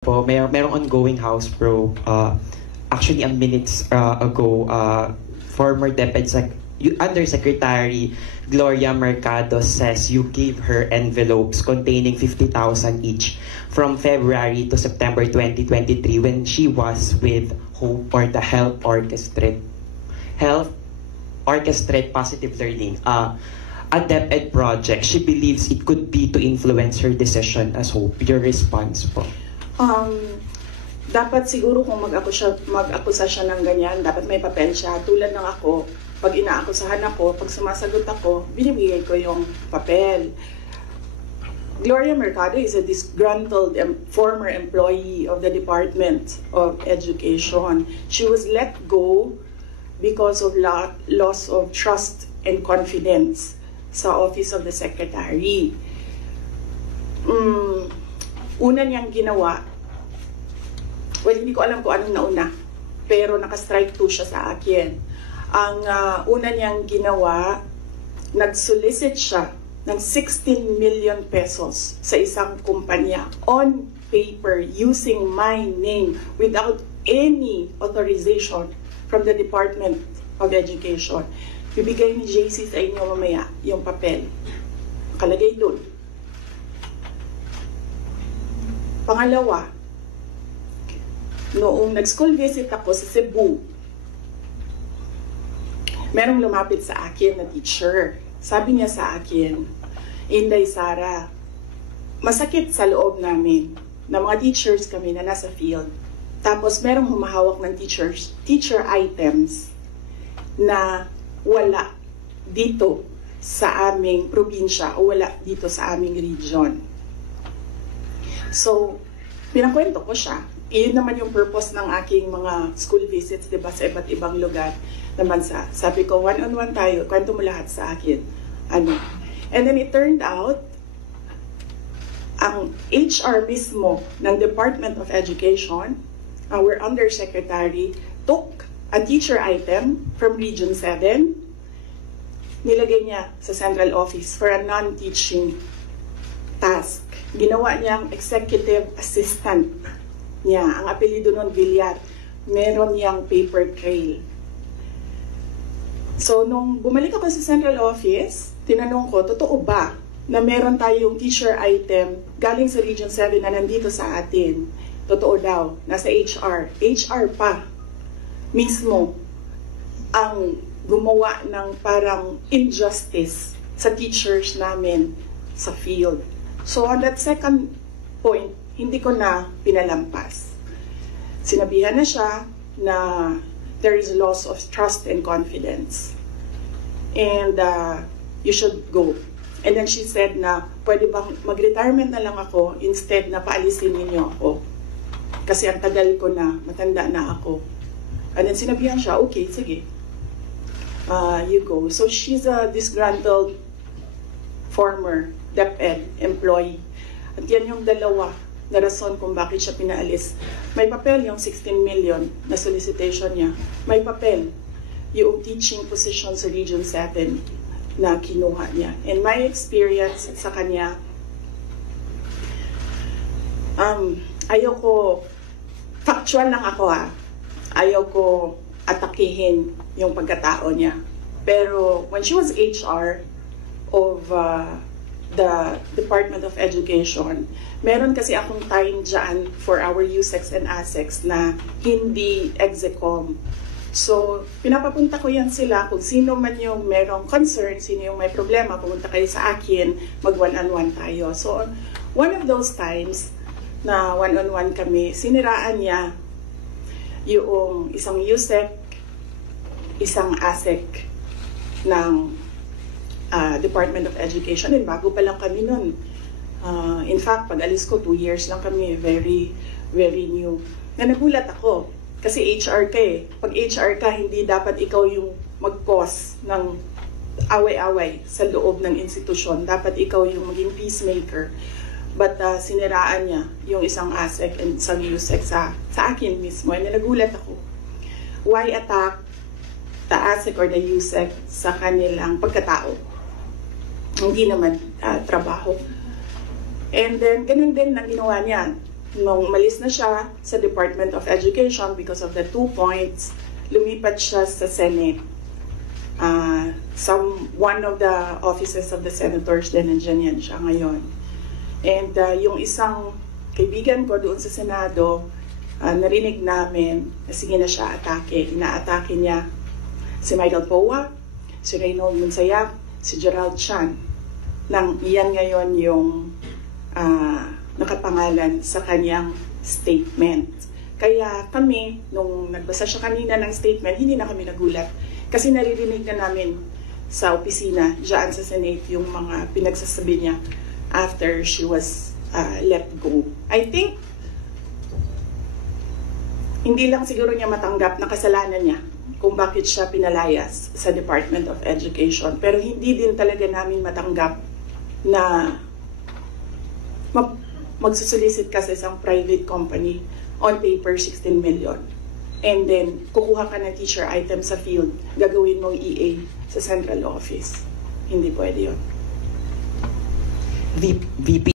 Po, merong ongoing House probe. Actually, ang minutes ago, former Undersecretary Gloria Mercado says you gave her envelopes containing 50,000 each from February to September 2023 when she was with HOPE, or the Health Orchestrate Positive Learning, a DepEd project. She believes it could be to influence her decision as HOPE. Your response po? Dapat siguro kung mag-akusa siya ng ganyan, dapat may papel siya. Tulad ng ako, pag inaakusahan ako, pag sumasagot ako, binibigay ko yung papel. Gloria Mercado is a disgruntled former employee of the Department of Education. She was let go because of loss of trust and confidence sa Office of the Secretary. Una niyang ginawa, well, hindi ko alam kung anong nauna, pero naka-strike 2 siya sa akin. Ang una niyang ginawa, nag-solicit siya ng 16 million pesos sa isang kumpanya on paper using my name without any authorization from the Department of Education. Bibigay ni JC sa inyo mamaya yung papel. Kalagay doon. Pangalawa, noong nag-school visit ako sa Cebu, merong lumapit sa akin na teacher. Sabi niya sa akin, Inday Sara, masakit sa loob namin na mga teachers kami na nasa field. Tapos merong humahawak ng teacher items na wala dito sa aming probinsya o wala dito sa aming region. So, pinakwento ko siya. Iyon naman yung purpose ng aking mga school visits, diba, sa iba't ibang lugar naman sa. Sabi ko, one-on-one tayo, kwento mo lahat sa akin. And then it turned out, ang HR mismo ng Department of Education, our Undersecretary, took a teacher item from Region 7, nilagay niya sa central office for a non-teaching task. Ginawa niyang executive assistant niya. Ang apelido nun, Villar. Meron niyang paper trail. So, nung bumalik ako sa central office, tinanong ko, totoo ba na meron tayong teacher item galing sa Region 7 na nandito sa atin? Totoo daw, nasa HR. HR pa mismo ang gumawa ng parang injustice sa teachers namin sa field. So on that second point, hindi ko na pinalampas. Sinabihan na siya na there is loss of trust and confidence. And you should go. And then she said na, pwede bang mag-retirement na lang ako instead na paalisin ninyo ako. Kasi ang tagal ko na, matanda na ako. And then sinabihan siya, okay, sige. You go. So she's a disgruntled former DepEd employee. At yan yung dalawa na rason kung bakit siya pinaalis. May papel yung 16 million na solicitation niya. May papel yung teaching position sa Region 7 na kinuha niya. And my experience sa kanya, ayoko, factual lang ako ayoko atakihin yung pagkatao niya. Pero when she was HR of the Department of Education, meron kasi akong time dyan for our USEX and ASEX na hindi execom. So, pinapapunta ko yan sila kung sino man yung merong concern, sino yung may problema, pumunta kayo sa akin, mag one-on-one tayo. So, one of those times na one-on-one kami, siniraan niya yung isang USEC, isang ASEC ng Department of Education, and bago pa lang kami nun. In fact, pag alis ko, 2 years lang kami, very, very new. Nagulat ako, kasi HR ka eh. Pag HR ka, hindi dapat ikaw yung mag-cause ng away-away sa loob ng institusyon. Dapat ikaw yung maging peacemaker. But siniraan niya yung isang ASEC and isang USEC sa akin mismo. And nagulat ako. Why attack the ASEC or the USEC sa kanilang pagkatao? Hindi naman trabaho. And then, ganun din ang ginawa niya. nung malis na siya sa Department of Education because of the 2 points, lumipat siya sa Senate. One of the offices of the senators din, nandiyan yan siya ngayon. And yung isang kaibigan ko doon sa Senado, narinig namin na sige na siya atake. Inaatake niya si Michael Poa, si Reynold Munsayap, si Gerald Chan. Nang iyan ngayon yung nakapangalan sa kanyang statement. Kaya kami, nung nagbasa siya kanina ng statement, hindi na kami nagulat. Kasi naririnig na namin sa opisina, dyan sa Senate, yung mga pinagsasabi niya after she was let go. I think, hindi lang siguro niya matanggap na kasalanan niya kung bakit siya pinalayas sa Department of Education. Pero hindi din talaga namin matanggap na magsusolicit ka sa isang private company on paper 16 million. And then, kukuha ka ng teacher item sa field, gagawin mong EA sa central office. Hindi pwede yun. VP